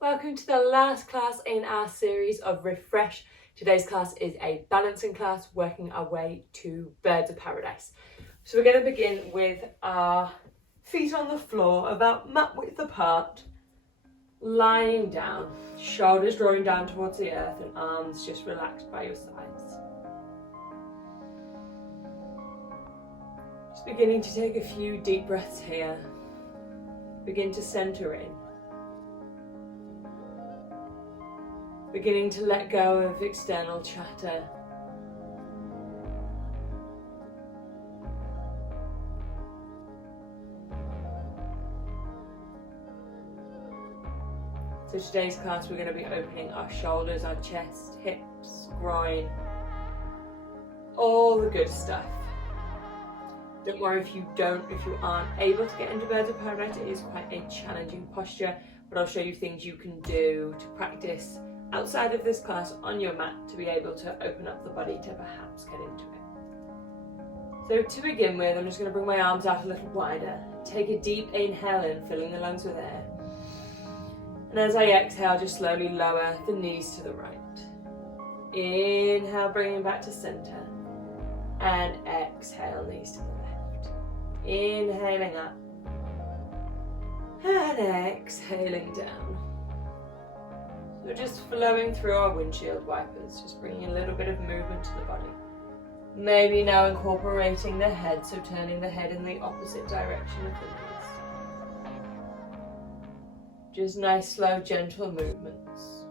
Welcome to the last class in our series of Refresh. Today's class is a balancing class, working our way to Birds of Paradise. So we're going to begin with our feet on the floor, about mat width apart, lying down, shoulders drawing down towards the earth and arms just relaxed by your sides. Just beginning to take a few deep breaths here. Begin to center in. Beginning to let go of external chatter. So today's class we're going to be opening our shoulders, our chest, hips, groin, all the good stuff. Don't worry if you aren't able to get into Birds of Paradise. It is quite a challenging posture, but I'll show you things you can do to practice outside of this class on your mat to be able to open up the body to perhaps get into it. So to begin with, I'm just going to bring my arms out a little wider. Take a deep inhale in, filling the lungs with air. And as I exhale, just slowly lower the knees to the right. Inhale, bringing back to center. And exhale, knees to the left. Inhaling up. And exhaling down. So just flowing through our windshield wipers, just bringing a little bit of movement to the body. Maybe now incorporating the head, so turning the head in the opposite direction of the knees. Just nice, slow, gentle movements.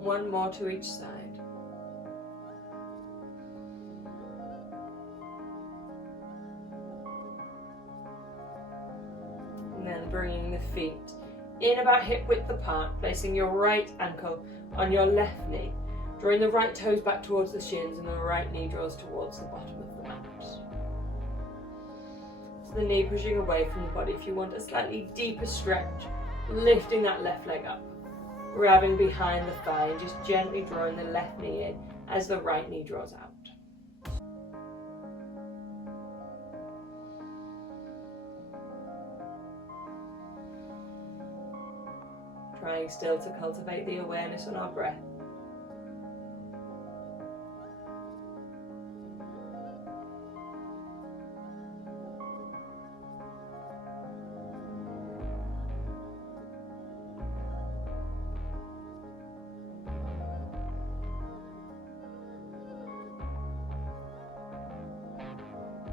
One more to each side. And then bringing the feet in about hip width apart, placing your right ankle on your left knee, drawing the right toes back towards the shins and the right knee draws towards the bottom of the mat. So the knee pushing away from the body. If you want a slightly deeper stretch, lifting that left leg up, grabbing behind the thigh and just gently drawing the left knee in as the right knee draws out. Trying still to cultivate the awareness on our breath.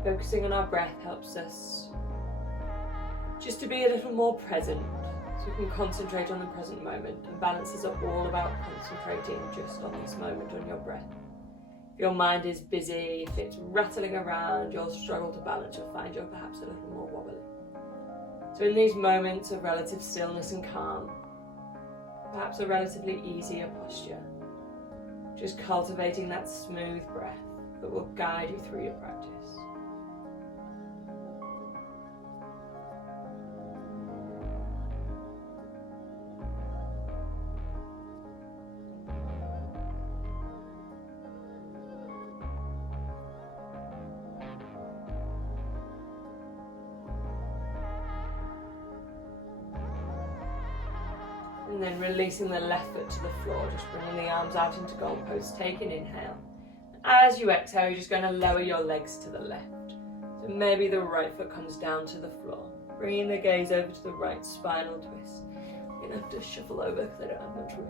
Focusing on our breath helps us just to be a little more present, so we can concentrate on the present moment, and balances are all about concentrating just on this moment, on your breath. If your mind is busy, if it's rattling around, you'll struggle to balance, you'll find you're perhaps a little more wobbly. So in these moments of relative stillness and calm, perhaps a relatively easier posture, just cultivating that smooth breath that will guide you through your practice. And then releasing the left foot to the floor, just bringing the arms out into goal pose. Take an inhale. As you exhale, you're just going to lower your legs to the left. So maybe the right foot comes down to the floor. Bringing the gaze over to the right, spinal twist. You're going to have to shuffle over because I don't have much room.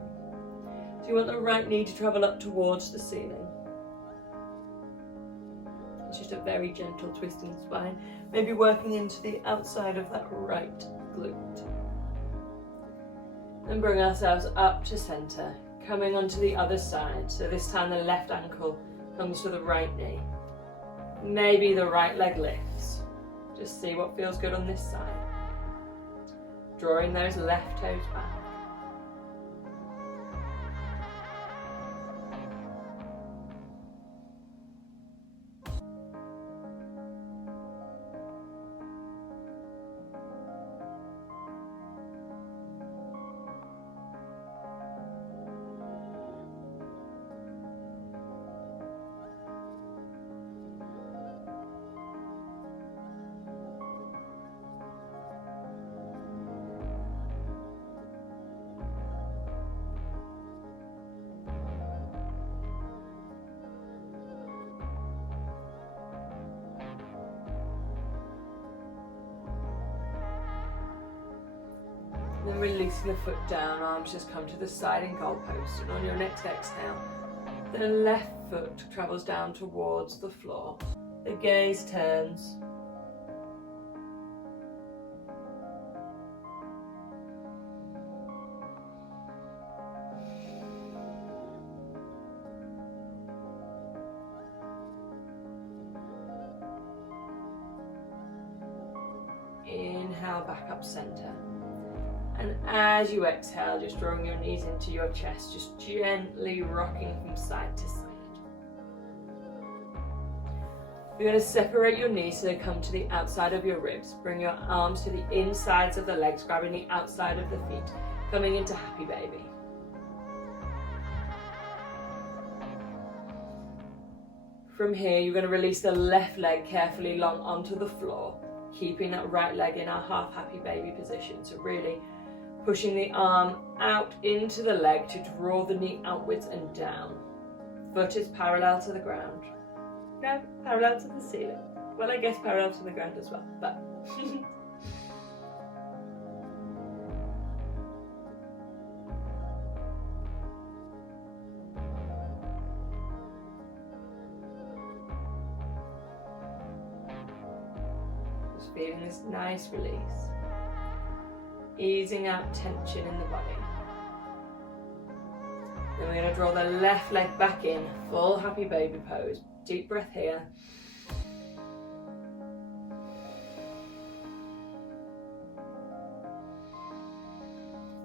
So you want the right knee to travel up towards the ceiling. It's just a very gentle twist in the spine. Maybe working into the outside of that right glute. And bring ourselves up to center, coming onto the other side. So this time the left ankle comes to the right knee. Maybe the right leg lifts. Just see what feels good on this side. Drawing those left toes back. Then releasing the foot down, arms just come to the side in goalpost. And on your next exhale, the left foot travels down towards the floor. The gaze turns. Inhale back up center. And as you exhale, just drawing your knees into your chest, just gently rocking from side to side. You're going to separate your knees so they come to the outside of your ribs. Bring your arms to the insides of the legs, grabbing the outside of the feet, coming into happy baby. From here, you're going to release the left leg carefully long onto the floor, keeping that right leg in our half happy baby position. So really pushing the arm out into the leg to draw the knee outwards and down. Foot is parallel to the ground. No, parallel to the ceiling. Well, I guess parallel to the ground as well, but just feeling this nice release. Easing out tension in the body. Then we're going to draw the left leg back in, full happy baby pose. Deep breath here.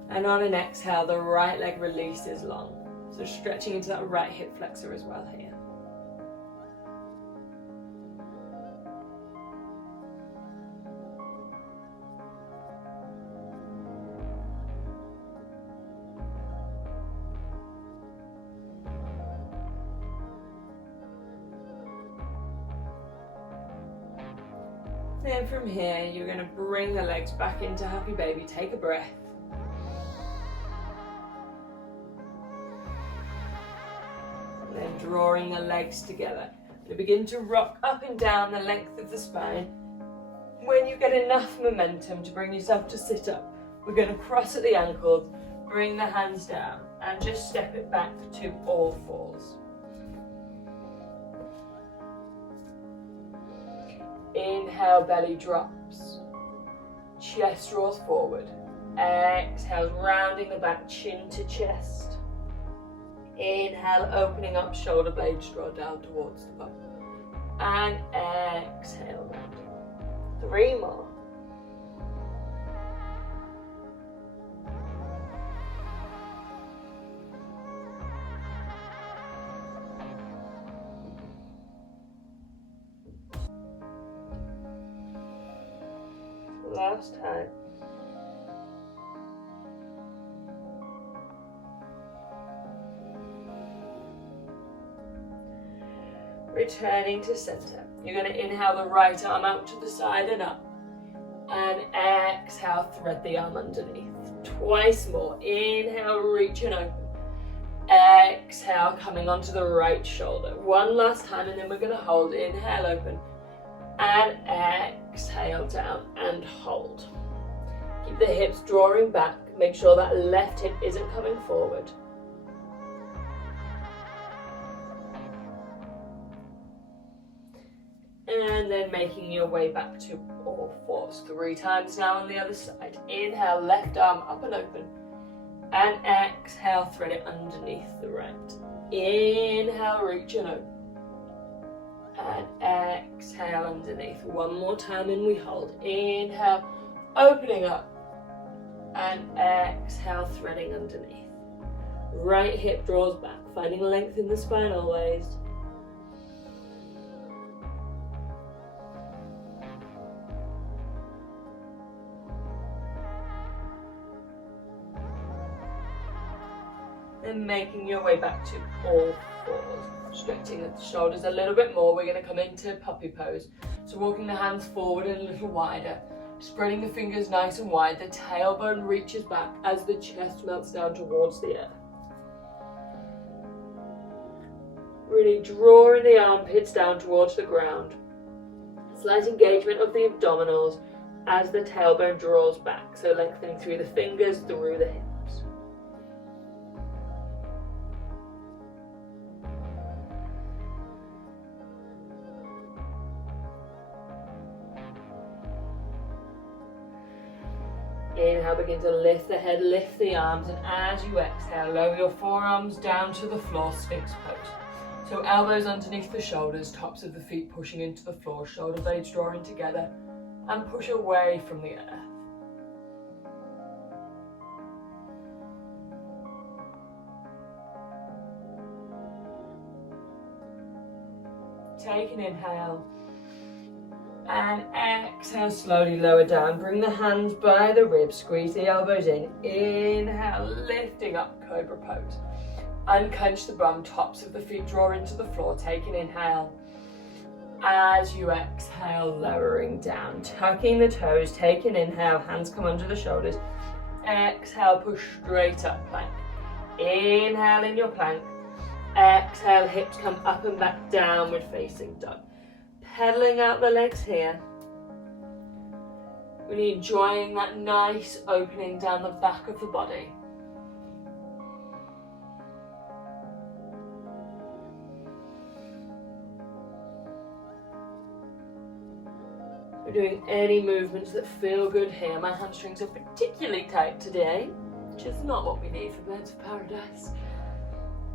And on an exhale, the right leg releases long. So stretching into that right hip flexor as well here. Then from here, you're going to bring the legs back into happy baby. Take a breath. And then drawing the legs together. You begin to rock up and down the length of the spine. When you get enough momentum to bring yourself to sit up, we're going to cross at the ankles, bring the hands down, and just step it back to all fours. Inhale, belly drops, chest draws forward. Exhale, rounding the back, chin to chest. Inhale, opening up, shoulder blades draw down towards the bum. And exhale, rounding. 3 more. Last time. Returning to center. You're going to inhale the right arm out to the side and up. And exhale, thread the arm underneath. Twice more. Inhale, reach and open. Exhale, coming onto the right shoulder. One last time, and then we're going to hold. Inhale, open. And exhale down and hold. Keep the hips drawing back. Make sure that left hip isn't coming forward. And then making your way back to all fours. 3 times now on the other side. Inhale, left arm up and open. And exhale, thread it underneath the right. Inhale, reach and open. And exhale underneath. One more time and we hold. Inhale, opening up. And exhale, threading underneath. Right hip draws back, finding length in the spine always. Then making your way back to all fours. Stretching the shoulders a little bit more. We're going to come into puppy pose. So walking the hands forward and a little wider. Spreading the fingers nice and wide. The tailbone reaches back as the chest melts down towards the earth. Really drawing the armpits down towards the ground. Slight engagement of the abdominals. as the tailbone draws back, so lengthening through the fingers, through the hips. Inhale, begin to lift the head, lift the arms, and as you exhale, lower your forearms down to the floor, Sphinx pose. So elbows underneath the shoulders, tops of the feet pushing into the floor, shoulder blades drawing together, and push away from the earth. Take an inhale. And exhale, slowly lower down. Bring the hands by the ribs, squeeze the elbows in. Inhale, lifting up, cobra pose. Unclench the bum, tops of the feet draw into the floor. Take an inhale. As you exhale, lowering down, tucking the toes. Take an inhale, hands come under the shoulders. Exhale, push straight up, plank. Inhale in your plank. Exhale, hips come up and back, downward facing dog. Pedaling out the legs here. Really enjoying that nice opening down the back of the body. We're doing any movements that feel good here. My hamstrings are particularly tight today, which is not what we need for birds of paradise.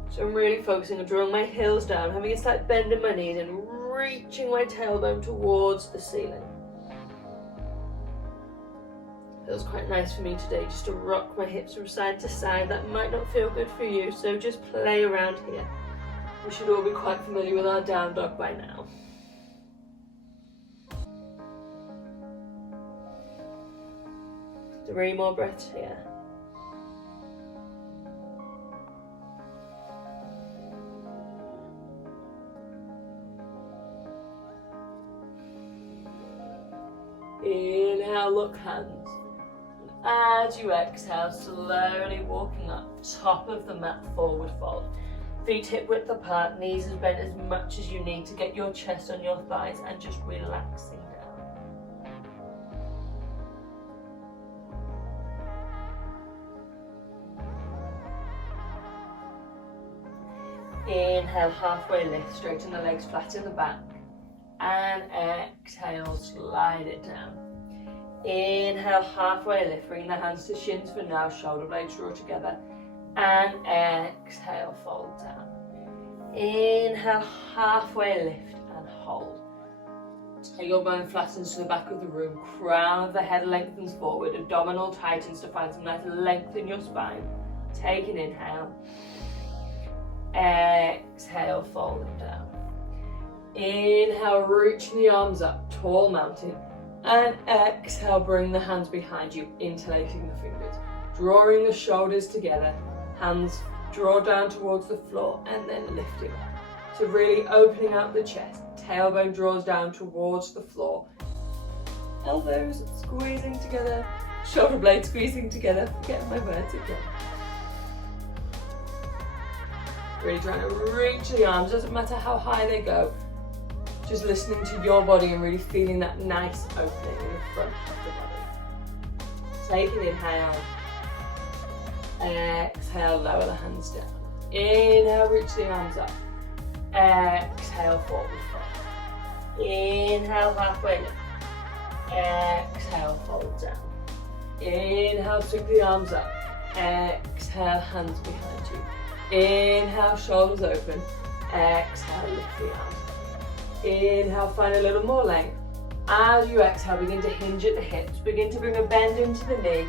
So I'm really focusing on drawing my heels down, having a slight bend in my knees and reaching my tailbone towards the ceiling. Feels quite nice for me today just to rock my hips from side to side. That might not feel good for you, so just play around here. We should all be quite familiar with our down dog by now. Three more breaths here. Inhale, look hands. And as you exhale, slowly walking up, top of the mat, forward fold. Feet hip width apart, knees as bent as much as you need to get your chest on your thighs and just relaxing down. Inhale, halfway lift, straighten the legs, flatten the back. And exhale, slide it down. Inhale, halfway lift, bring the hands to shins for now, shoulder blades draw together. And exhale, fold down. Inhale, halfway lift and hold. Tailbone flattens to the back of the room, crown of the head lengthens forward, abdominal tightens to find some nice length in your spine. Take an inhale. Exhale, fold it down. Inhale, reach the arms up, tall mountain. And exhale, bring the hands behind you, interlacing the fingers. Drawing the shoulders together, hands draw down towards the floor and then lifting up. So really opening out the chest, tailbone draws down towards the floor. Elbows squeezing together, shoulder blades squeezing together, forgetting my words again. Really trying to reach the arms, doesn't matter how high they go. Just listening to your body and really feeling that nice opening in the front of the body. Take an inhale. Exhale, lower the hands down. Inhale, reach the arms up. Exhale, forward fold. Inhale, halfway lift. Exhale, fold down. Inhale, sweep the arms up. Exhale, hands behind you. Inhale, shoulders open. Exhale, lift the arms. Inhale, find a little more length. As you exhale, begin to hinge at the hips. Begin to bring a bend into the knee.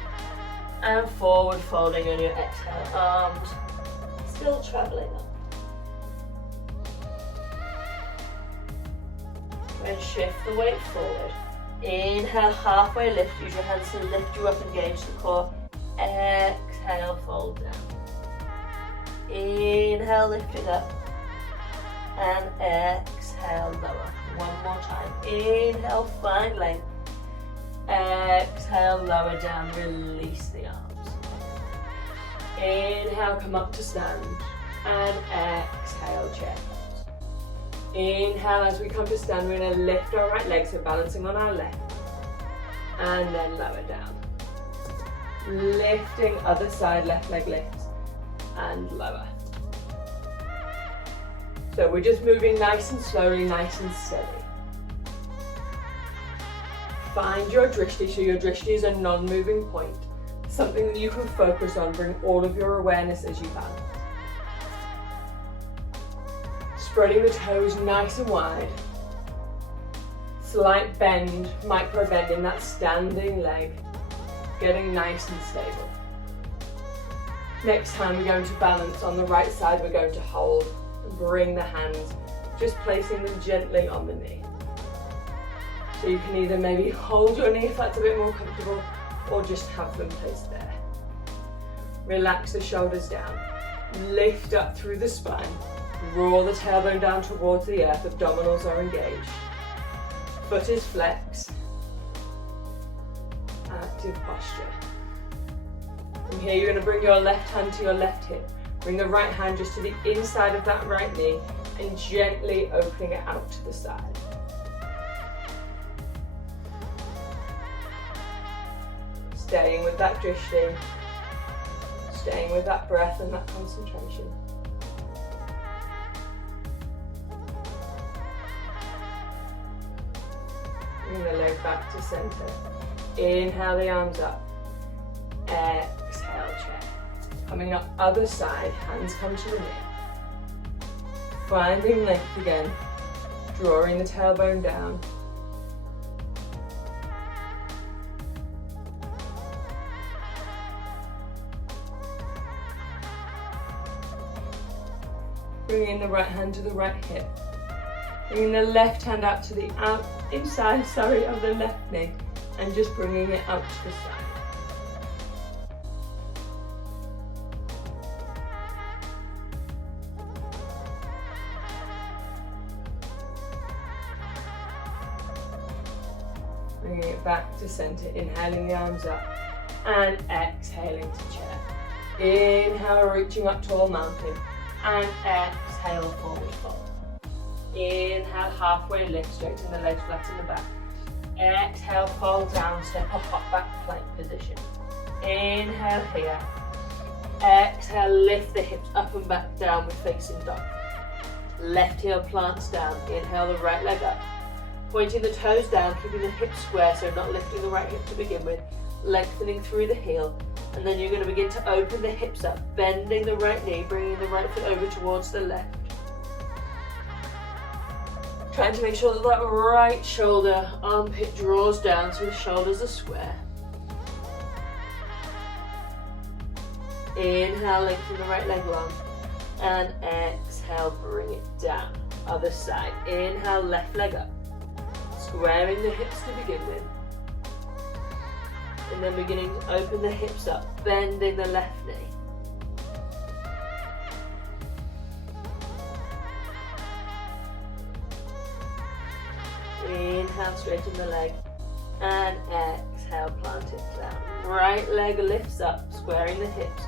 And forward folding on your exhale. Arms still traveling up. And shift the weight forward. Inhale, halfway lift. Use your hands to lift you up, engage the core. Exhale, fold down. Inhale, lift it up. And exhale, lower. One more time. Inhale, find length. Exhale, lower down, release the arms. Inhale, come up to stand. And exhale, chair pose. Inhale, as we come to stand, we're going to lift our right leg, so balancing on our left. and then lower down. Lifting other side, left leg lifts and lower. So we're just moving nice and slowly, nice and steady. Find your drishti, so your drishti is a non-moving point, something that you can focus on, bring all of your awareness as you balance. Spreading the toes nice and wide. Slight bend, micro bend in that standing leg, getting nice and stable. Next time we're going to balance on the right side, we're going to hold and bring the hands, just placing them gently on the knee. So you can either maybe hold your knee if that's a bit more comfortable, or just have them placed there. Relax the shoulders down, lift up through the spine, draw the tailbone down towards the earth, abdominals are engaged. Foot is flexed. Active posture. From here, you're going to bring your left hand to your left hip. Bring the right hand just to the inside of that right knee and gently opening it out to the side. Staying with that drishti. Staying with that breath and that concentration. Bring the leg back to center. Inhale the arms up. Exhale, chair. Coming up other side, hands come to the knee. Finding length again. Drawing the tailbone down. Bringing the right hand to the right hip. Bringing the left hand out to the inside of the left knee and just bringing it out to the side. Bringing it back to center, inhaling the arms up and exhaling to chair. Inhale, reaching up tall mountain and exhale, forward fold. Inhale, halfway lift, straighten the legs, flatten the back. Exhale, fold down, step a hop back plank position. Inhale here. Exhale, lift the hips up and back, downward facing dog. Left heel plants down. Inhale the right leg up. Pointing the toes down, keeping the hips square, so not lifting the right hip to begin with. Lengthening through the heel. And then you're going to begin to open the hips up, bending the right knee, bringing the right foot over towards the left. Trying to make sure that that right shoulder, armpit draws down so the shoulders are square. Inhale, lengthen the right leg long. And exhale, bring it down. Other side. Inhale, left leg up. Squaring the hips to begin with. And then beginning to open the hips up, bending the left knee. Inhale, straighten the leg, and exhale, plant it down. Right leg lifts up, squaring the hips.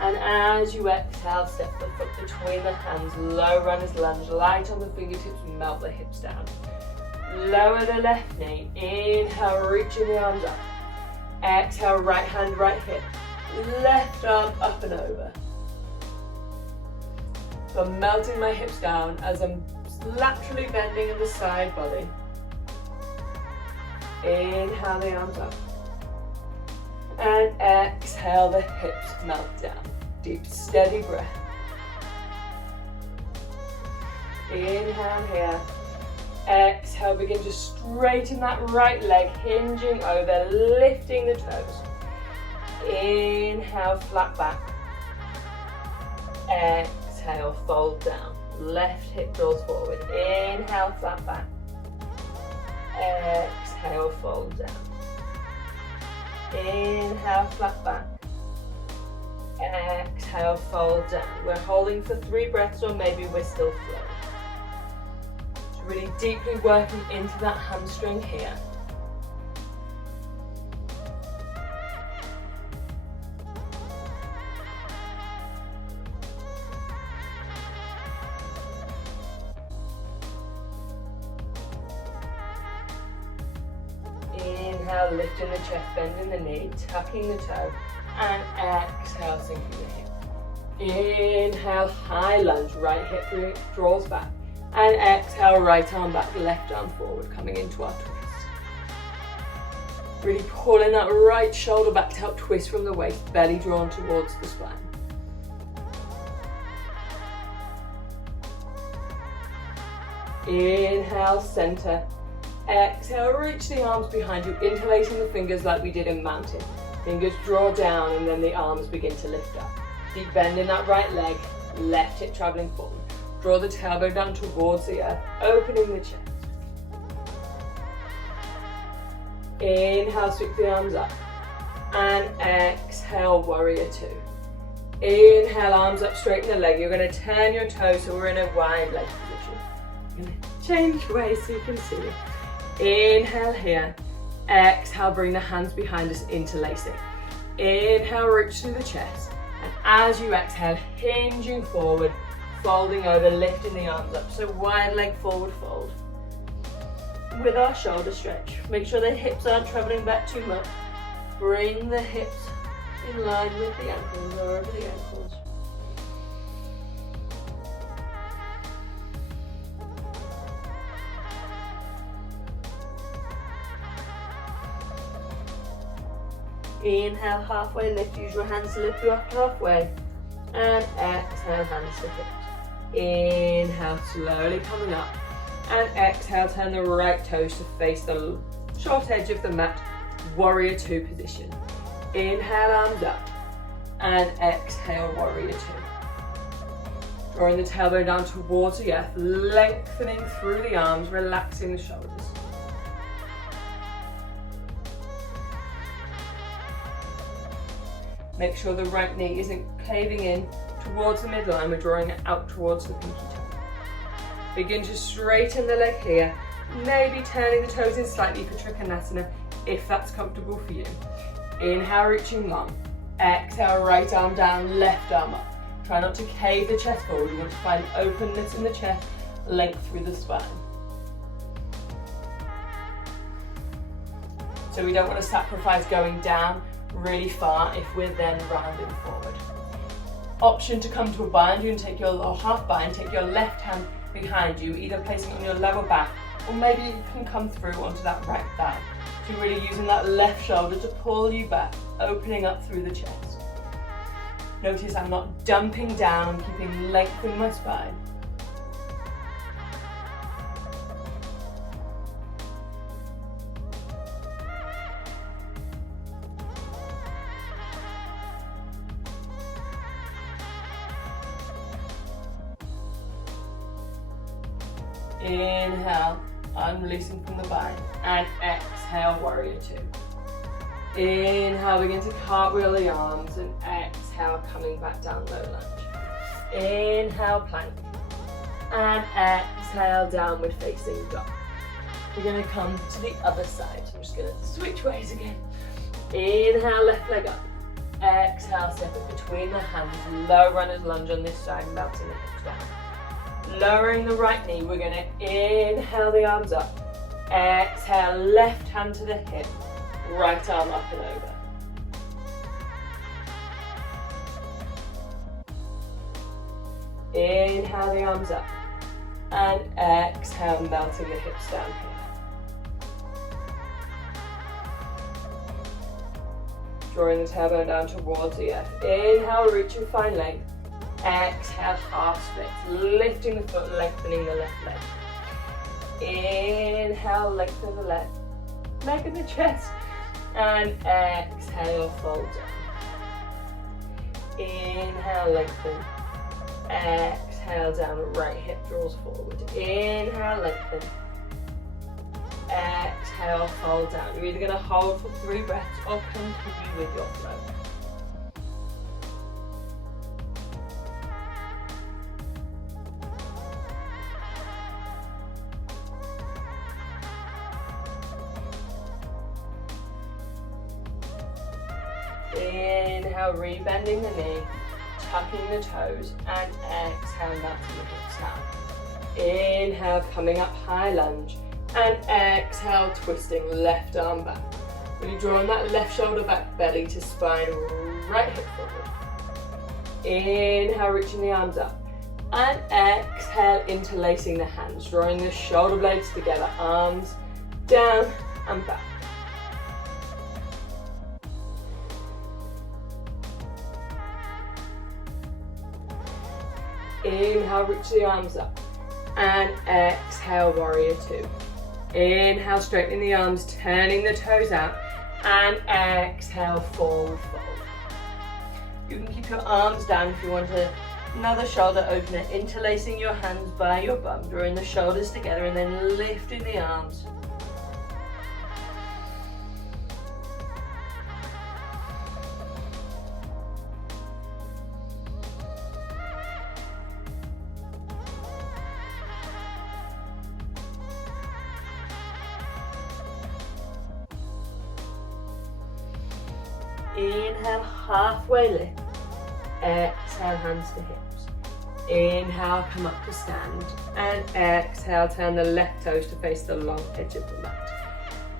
And as you exhale, step the foot between the hands, low runner's lunge, light on the fingertips, melt the hips down. Lower the left knee, inhale, reaching the arms up. Exhale, right hand, right hip, left arm up and over. So I'm melting my hips down as I'm laterally bending in the side body. Inhale the arms up. And exhale, the hips melt down. Deep, steady breath. Inhale here. Exhale, begin to straighten that right leg, hinging over, lifting the toes. Inhale, flat back. Exhale, fold down. Left hip draws forward. Inhale, flat back. Exhale, fold down. Inhale, flat back. Exhale, fold down. We're holding for 3 breaths, or maybe we're still flowing. So really deeply working into that hamstring here. Inhale Inhale, lifting the chest, bending the knee, tucking the toe, and exhale, sinking the hip. Inhale, high lunge, right hip draws back, and exhale, right arm back, left arm forward, coming into our twist. Really pulling that right shoulder back to help twist from the waist, belly drawn towards the spine. Inhale, center. Exhale, reach the arms behind you, interlacing the fingers like we did in mountain. Fingers draw down and then the arms begin to lift up. Deep bend in that right leg, left hip traveling forward. Draw the tailbone down towards the earth, opening the chest. Inhale, sweep the arms up. And exhale, warrior two. Inhale, arms up, straighten the leg. You're going to turn your toes so we're in a wide leg position. You're going to change ways so you can see it. Inhale here. Exhale, bring the hands behind us, interlacing. Inhale, reach through the chest. And as you exhale, hinging forward, folding over, lifting the arms up. So wide leg forward fold. With our shoulder stretch, make sure the hips aren't traveling back too much. Bring the hips in line with the ankles or over the ankles. Inhale, halfway lift, use your hands to lift you up halfway. And exhale, hands to hips. Inhale, slowly coming up. And exhale, turn the right toes to face the short edge of the mat, warrior two position. Inhale, arms up. And exhale, warrior two. Drawing the tailbone down towards the earth, lengthening through the arms, relaxing the shoulders. Make sure the right knee isn't caving in towards the midline. We're drawing it out towards the pinky toe. Begin to straighten the leg here. Maybe turning the toes in slightly for Trikonasana if that's comfortable for you. Inhale, reaching long. Exhale, right arm down, left arm up. Try not to cave the chest forward. You want to find openness in the chest, length through the spine. So we don't want to sacrifice going down really far if we're then rounding forward. Option to come to a bind, you can take your or half bind, take your left hand behind you, either placing it on your lower back, or maybe you can come through onto that right thigh. So you're really using that left shoulder to pull you back, opening up through the chest. Notice I'm not dumping down, keeping length in my spine. Inhale, I'm releasing from the bind, and exhale, warrior two. Inhale, begin to cartwheel the arms, and exhale, coming back down, low lunge. Inhale, plank, and exhale, downward facing dog. We're going to come to the other side. I'm just going to switch ways again. Inhale, left leg up. Exhale, step it between the hands, low runner's lunge on this side, melting the hips down. Lowering the right knee, we're going to inhale the arms up. Exhale, left hand to the hip, right arm up and over. Inhale the arms up. And exhale, melting the hips down here. Drawing the tailbone down towards the earth. Inhale, reach and find length. Exhale, half splits, lifting the foot, lengthening the left leg. Inhale, lengthen the leg of the chest, and exhale, fold down. Inhale, lengthen. Exhale, down, right hip draws forward. Inhale, lengthen. Exhale, fold down. You're either going to hold for 3 breaths or continue with your flow. Inhale, rebending the knee, tucking the toes, and exhale, melting the hips down. Inhale, coming up high lunge, and exhale, twisting left arm back. Really drawing that left shoulder back, belly to spine, right hip forward. Inhale, reaching the arms up. And exhale, interlacing the hands, drawing the shoulder blades together, arms down and back. Inhale, reach the arms up. And exhale, warrior two. Inhale, straightening the arms, turning the toes out. And exhale, forward fold. You can keep your arms down if you want to. Another shoulder opener, interlacing your hands by your bum, drawing the shoulders together and then lifting the arms. Inhale, halfway lift. Exhale, hands to hips. Inhale, come up to stand. And exhale, turn the left toes to face the long edge of the mat.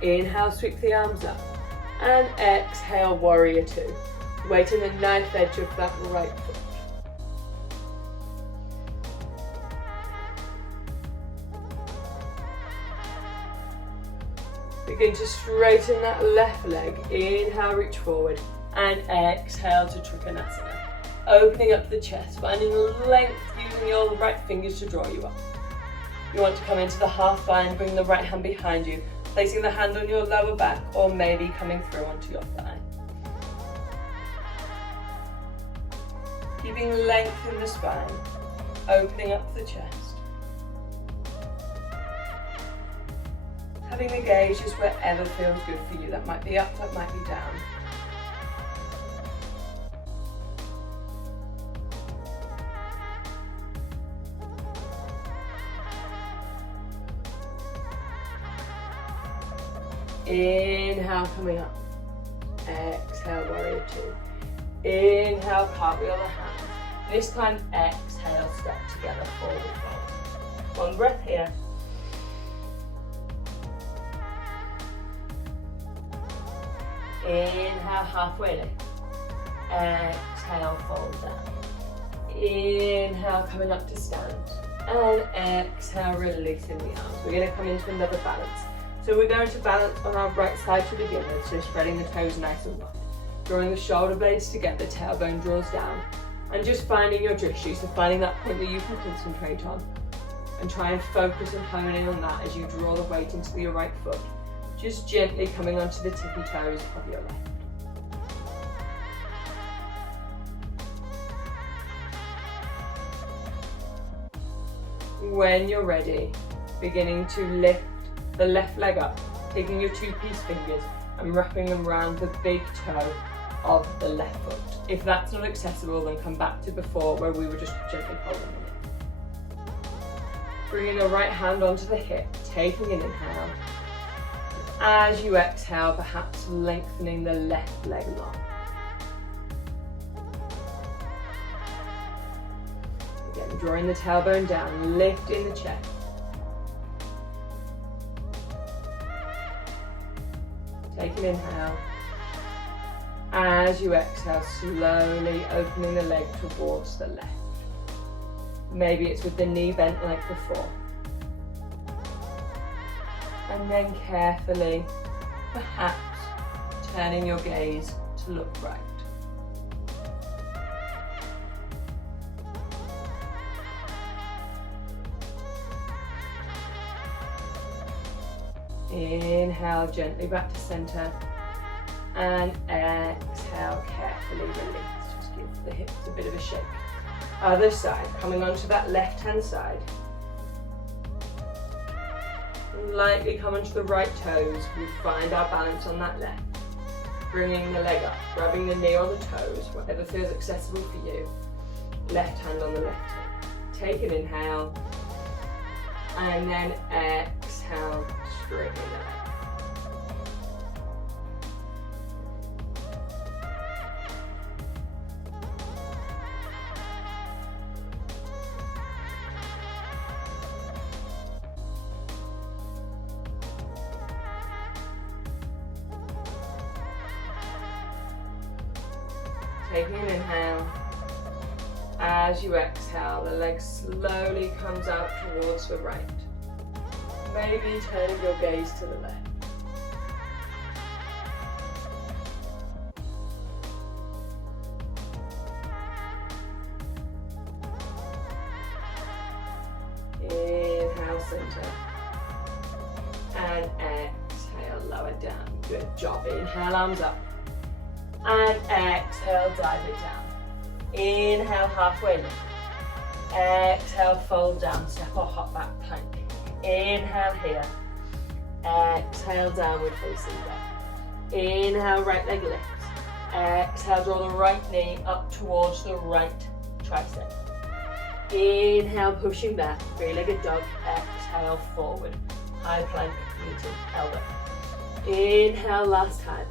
Inhale, sweep the arms up. And exhale, warrior two. Weight in the knife edge of that right foot. Begin to straighten that left leg. Inhale, reach forward. And exhale to Trikonasana. Opening up the chest, finding length using your right fingers to draw you up. You want to come into the half bind, bring the right hand behind you, placing the hand on your lower back or maybe coming through onto your thigh. Keeping length in the spine, opening up the chest. Having the gaze just wherever feels good for you. That might be up, that might be down. Inhale, coming up. Exhale, warrior two. Inhale, cartwheel the hands. This time, exhale, step together, forward fold. One breath here. Inhale, halfway lift. Exhale, fold down. Inhale, coming up to stand. And exhale, releasing the arms. We're going to come into another balance. So we're going to balance on our right side to begin with, so spreading the toes nice and wide. Drawing the shoulder blades together, tailbone draws down. And just finding your drishti, so finding that point that you can concentrate on. And try and focus and hone in on that as you draw the weight into your right foot. Just gently coming onto the tippy toes of your left. When you're ready, beginning to lift the left leg up, taking your two-piece fingers and wrapping them around the big toe of the left foot. If that's not accessible, then come back to before where we were just gently holding it. Bringing the right hand onto the hip, taking an inhale. As you exhale, perhaps lengthening the left leg long. Again, drawing the tailbone down, lifting the chest. Take an inhale. As you exhale, slowly opening the leg towards the left. Maybe it's with the knee bent like before. And then carefully, perhaps, turning your gaze to look right. Inhale gently back to center. And exhale, carefully release. Just give the hips a bit of a shake. Other side, coming onto that left hand side. Lightly come onto the right toes. We find our balance on that left. Bringing the leg up, grabbing the knee or the toes, whatever feels accessible for you. Left hand on the left hip. Take an inhale. And then exhale, straighten the leg. taking an inhale. As you exhale, the leg slowly comes out towards the right. Maybe turning your gaze to the left. Inhale, center. And exhale, lower down. Good job. Inhale, arms up. And exhale, dive it down. Inhale, halfway lift. Exhale, fold down, step or hop back plank. Inhale here. Exhale, downward facing dog. Inhale, right leg lifts. Exhale, draw the right knee up towards the right tricep. Inhale, pushing back, three-legged dog. Exhale, forward. High plank, meeting elbow. Inhale, last time.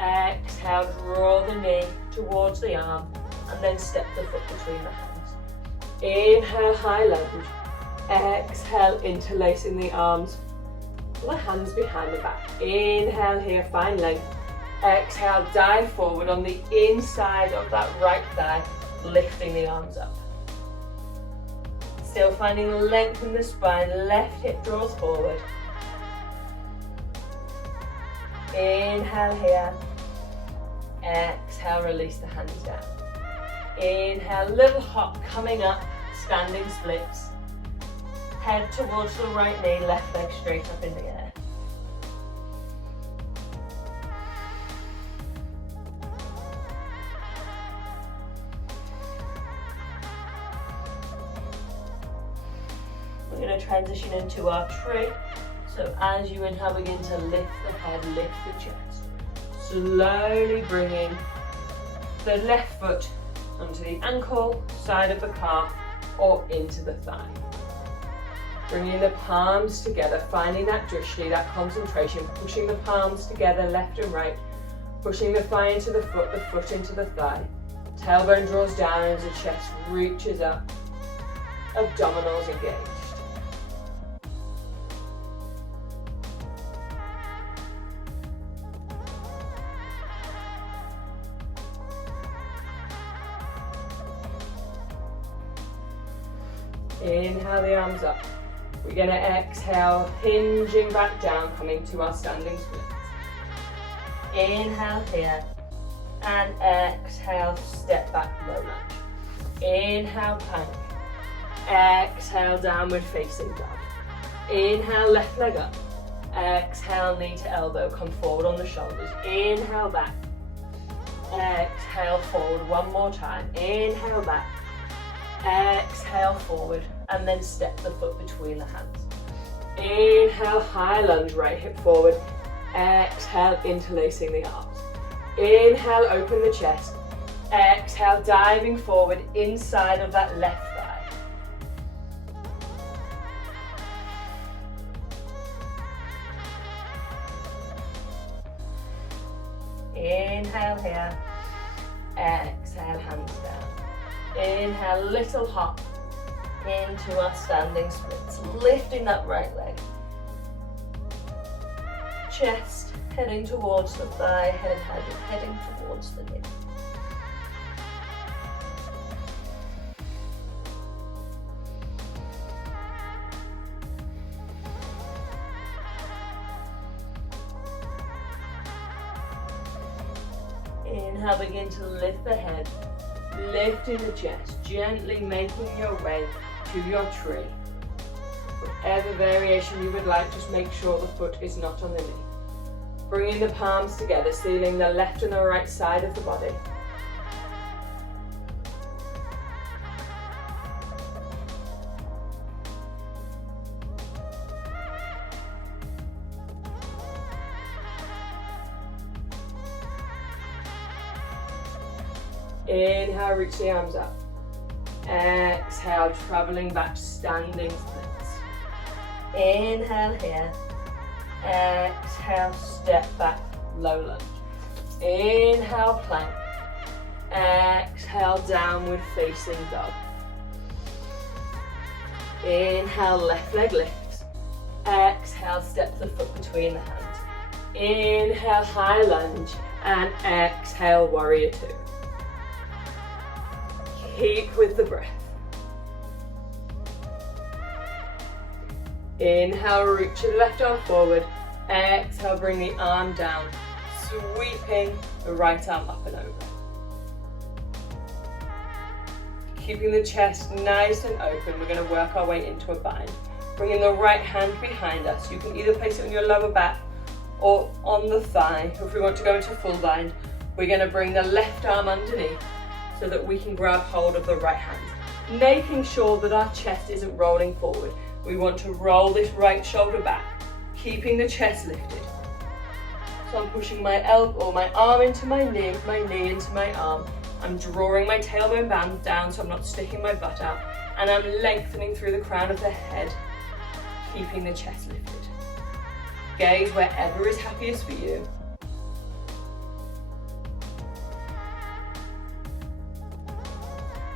Exhale, draw the knee towards the arm and then step the foot between the hands. Inhale, high lunge. Exhale, interlacing the arms. The hands behind the back. Inhale here, find length. Exhale, dive forward on the inside of that right thigh, lifting the arms up. Still finding length in the spine, left hip draws forward. Inhale here. Exhale, release the hands down. Inhale, little hop coming up, standing splits. Head towards the right knee, left leg straight up in the air. We're going to transition into our tree. So as you inhale, begin to lift the head, lift the chest. Slowly bringing the left foot onto the ankle, side of the calf, or into the thigh. Bringing the palms together, finding that drishti, that concentration, pushing the palms together, left and right, pushing the thigh into the foot into the thigh. Tailbone draws down as the chest reaches up, abdominals engaged. Inhale the arms up. We're going to exhale, hinging back down, coming to our standing splits. Inhale here, and exhale, step back, low lunge. Inhale, plank. Exhale, downward facing dog. Inhale, left leg up. Exhale, knee to elbow, come forward on the shoulders. Inhale, back. Exhale, forward, one more time. Inhale, back. Exhale, forward, and then step the foot between the hands. Inhale, high lunge, right hip forward. Exhale, interlacing the arms. Inhale, open the chest. Exhale, diving forward inside of that left thigh. Inhale here. Exhale, hands down. Inhale, little hop into our standing splits, lifting that right leg. Chest heading towards the thigh, head heading towards the knee. Inhale, begin to lift the head. Lifting the chest, gently making your way to your tree. Whatever variation you would like, just make sure the foot is not on the knee. Bringing the palms together, sealing the left and the right side of the body. Inhale, reach the arms up. Exhale, traveling back, standing splits. Inhale here. Exhale, step back, low lunge. Inhale, plank. Exhale, downward facing dog. Inhale, left leg lifts. Exhale, step the foot between the hands. Inhale, high lunge. And exhale, warrior two. Keep with the breath. Inhale, reach your left arm forward. Exhale, bring the arm down, sweeping the right arm up and over. Keeping the chest nice and open, we're going to work our way into a bind. Bringing the right hand behind us. You can either place it on your lower back or on the thigh. If we want to go into full bind, we're going to bring the left arm underneath so that we can grab hold of the right hand, making sure that our chest isn't rolling forward. We want to roll this right shoulder back, keeping the chest lifted. So I'm pushing my elbow or my arm into my knee into my arm. I'm drawing my tailbone band down so I'm not sticking my butt out, and I'm lengthening through the crown of the head, keeping the chest lifted. Gaze wherever is happiest for you.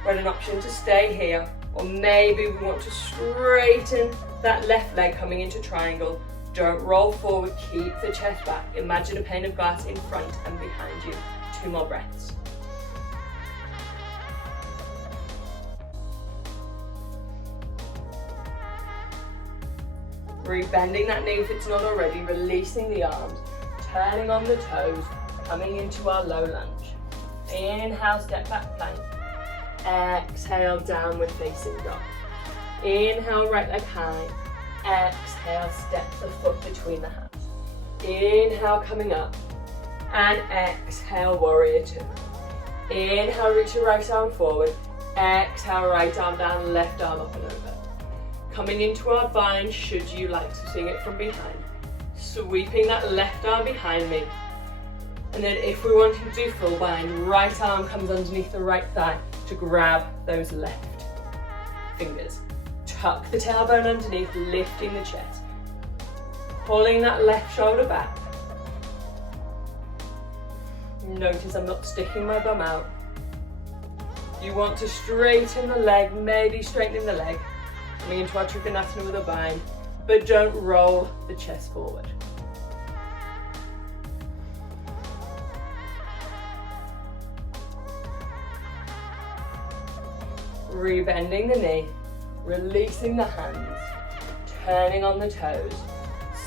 We're at an option to stay here, or maybe we want to straighten that left leg coming into triangle. Don't roll forward, keep the chest back. Imagine a pane of glass in front and behind you. 2 more breaths. Rebending that knee if it's not already, releasing the arms, turning on the toes, coming into our low lunge. Inhale, step back plank. Exhale, downward facing dog. Inhale, right leg high. Exhale, step the foot between the hands. Inhale, coming up. And exhale, warrior 2. Inhale, reach your right arm forward. Exhale, right arm down, left arm up and over. Coming into our bind, should you like, so seeing it from behind. Sweeping that left arm behind me. And then if we want to do full bind, right arm comes underneath the right thigh to grab those left fingers. Tuck the tailbone underneath, lifting the chest. Pulling that left shoulder back. Notice I'm not sticking my bum out. You want to straighten the leg, maybe straightening the leg. Coming into our Trikonasana with a bind, but don't roll the chest forward. Rebending the knee, releasing the hands, turning on the toes,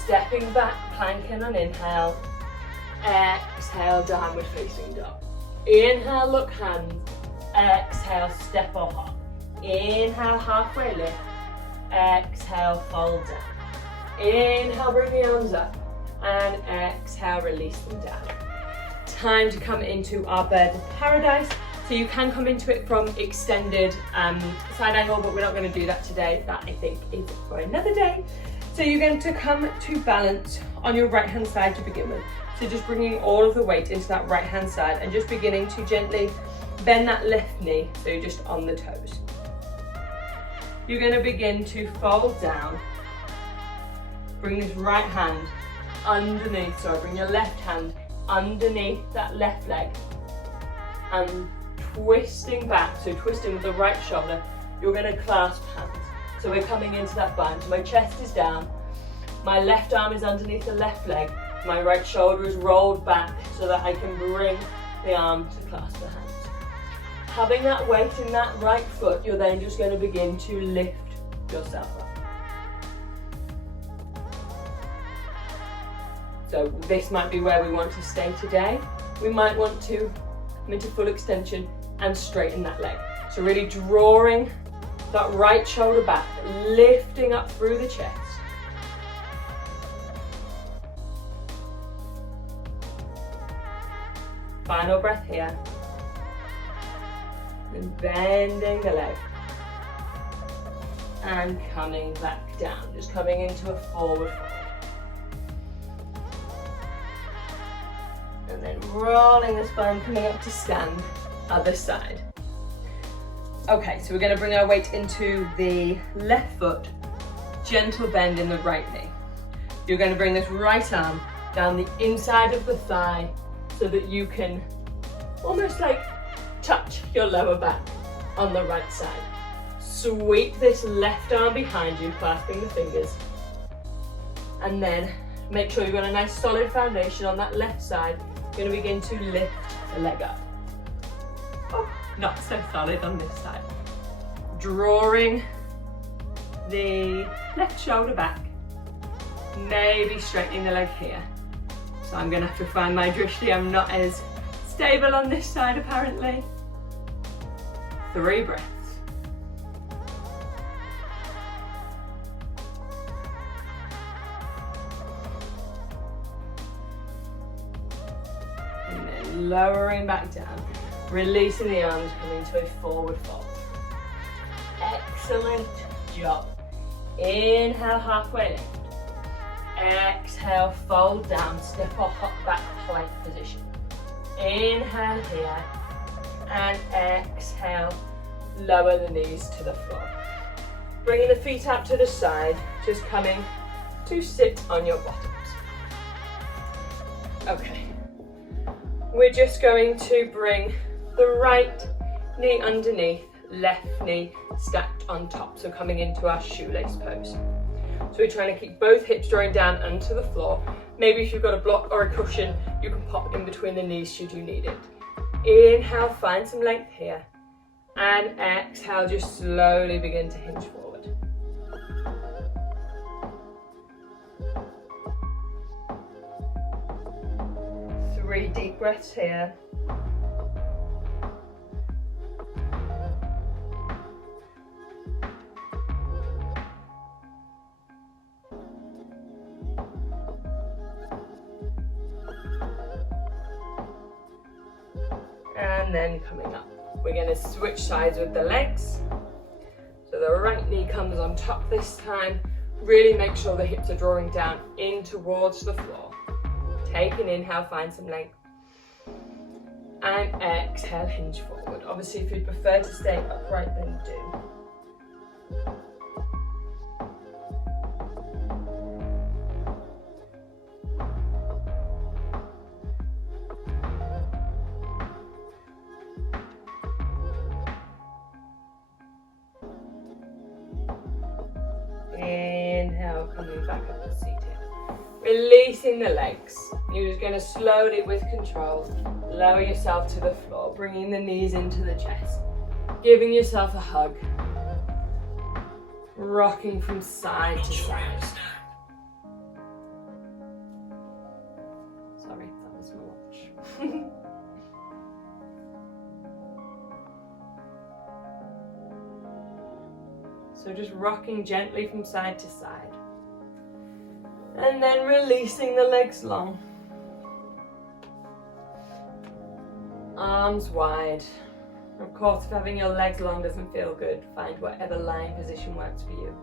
stepping back, planking on inhale, exhale, downward facing dog. Inhale, look hands, exhale, step or hop. Inhale, halfway lift, exhale, fold down. Inhale, bring the arms up, and exhale, release them down. Time to come into our bird of paradise. So you can come into it from extended side angle, but we're not going to do that today. That I think is for another day. So you're going to come to balance on your right hand side to begin with. So just bringing all of the weight into that right hand side and just beginning to gently bend that left knee, so you're just on the toes. You're going to begin to fold down. Bring this right hand underneath, bring your left hand underneath that left leg and twisting back, so twisting with the right shoulder, you're going to clasp hands. So we're coming into that bind. So my chest is down, my left arm is underneath the left leg, my right shoulder is rolled back so that I can bring the arm to clasp the hands. Having that weight in that right foot, you're then just going to begin to lift yourself up. So this might be where we want to stay today. We might want to come into full extension and straighten that leg. So really drawing that right shoulder back, lifting up through the chest. Final breath here. And bending the leg. And coming back down, just coming into a forward fold. And then rolling the spine, coming up to stand, other side. Okay, so we're going to bring our weight into the left foot, gentle bend in the right knee. You're going to bring this right arm down the inside of the thigh so that you can almost like touch your lower back on the right side. Sweep this left arm behind you, clasping the fingers. And then make sure you've got a nice solid foundation on that left side. You're going to begin to lift the leg up. Oh. not so solid on this side. Drawing the left shoulder back, maybe straightening the leg here. So I'm gonna have to find my drishti. I'm not as stable on this side apparently. 3 breaths. And then lowering back down, releasing the arms, coming to a forward fold. Excellent job. Inhale, halfway lift. Exhale, fold down, step or hop back, plank position. Inhale here, and exhale, lower the knees to the floor. Bringing the feet out to the side, just coming to sit on your bottoms. Okay, we're just going to bring the right knee underneath, left knee stacked on top, so coming into our shoelace pose. So we're trying to keep both hips drawing down onto the floor. Maybe if you've got a block or a cushion, you can pop in between the knees should you need it. Inhale, find some length here. And exhale, just slowly begin to hinge forward. Three deep breaths here. And then coming up. We're going to switch sides with the legs. So the right knee comes on top this time. Really make sure the hips are drawing down in towards the floor. Take an inhale, find some length. And exhale, hinge forward. Obviously, if you prefer to stay upright, then do. Inhale, coming back up to seated. Releasing the legs. You're just going to slowly, with control, lower yourself to the floor, bringing the knees into the chest, giving yourself a hug, rocking from side to side. Sorry, that was my watch. So just rocking gently from side to side. And then releasing the legs long. Arms wide. Of course, if having your legs long doesn't feel good, find whatever lying position works for you.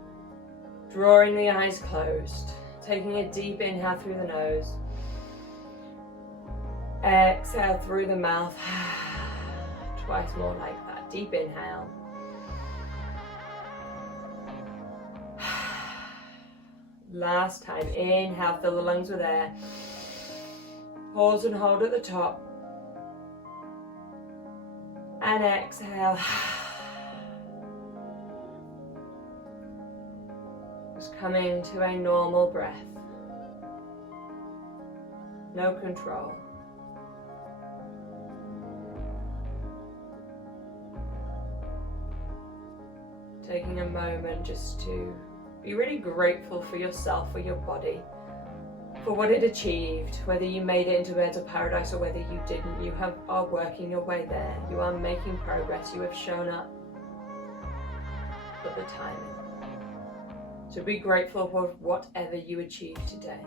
Drawing the eyes closed. Taking a deep inhale through the nose. Exhale through the mouth. Twice more like that. Deep inhale. Last time, inhale, fill the lungs with air. Pause and hold at the top. And exhale. Just coming to a normal breath. No control. Taking a moment just to be really grateful for yourself, for your body, for what it achieved, whether you made it into birds of paradise or whether you didn't. You are working your way there. You are making progress. You have shown up. Put the time in. So be grateful for whatever you achieved today.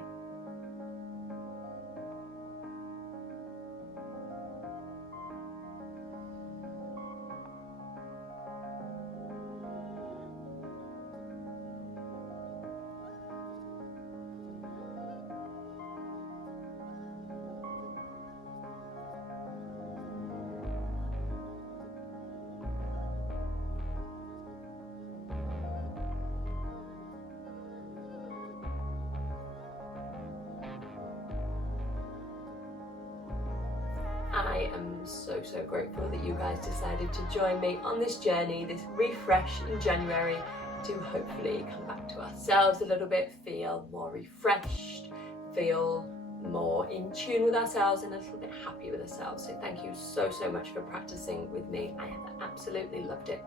I am so grateful that you guys decided to join me on this journey, this refresh in January, to hopefully come back to ourselves a little bit, feel more refreshed, feel more in tune with ourselves and a little bit happy with ourselves. So thank you so much for practicing with me. I have absolutely loved it.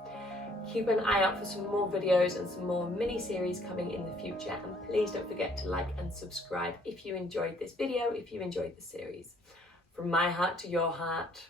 Keep an eye out for some more videos and some more mini series coming in the future, and please don't forget to like and subscribe if you enjoyed this video, if you enjoyed the series. From my heart to your heart,